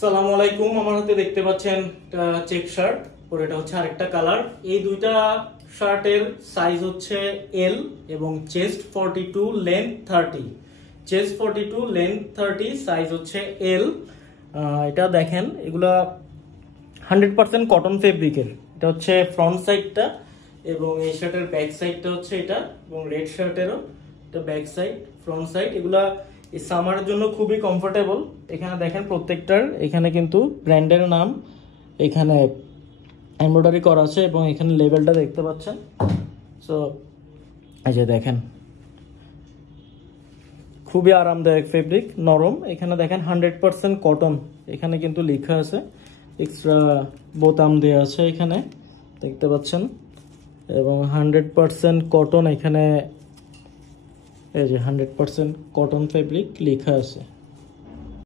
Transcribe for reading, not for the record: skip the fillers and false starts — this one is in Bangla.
সালামু আলাইকুম। আমার হাতে দেখতে পাচ্ছেন চেক শার্ট, আর এটা হচ্ছে আরেকটা কালার। এই দুইটা শার্টের সাইজ হচ্ছে এল এবং chest 42 length 30। Chest 42 length 30, size হচ্ছে এল। এটা দেখেন, এগুলা 100% কটন ফেব্রিকের। এটা হচ্ছে ফ্রন্ট সাইডটা এবং এই শার্টের ব্যাক সাইডটা হচ্ছে এটা, এবং রেড শার্টেরও এটা ব্যাক সাইড ফ্রন্ট সাইড। এগুলা এই সামারের জন্য খুবই কমফোর্টেবল। এখানে দেখেন প্রত্যেকটার এখানে কিন্তু ব্র্যান্ডের নাম এখানে এমব্রয়ডারি করা আছে এবং এখানে লেবেলটা দেখতে পাচ্ছেন। সো এই যে দেখেন, খুবই আরামদায়ক ফেব্রিক, নরম। এখানে দেখেন 100% কটন, এখানে কিন্তু লেখা আছে। এক্সট্রা বোতাম দেওয়া আছে এখানে দেখতে পাচ্ছেন, এবং 100% কটন। এখানে এই যে 100% কটন ফেব্রিক লেখা আছে।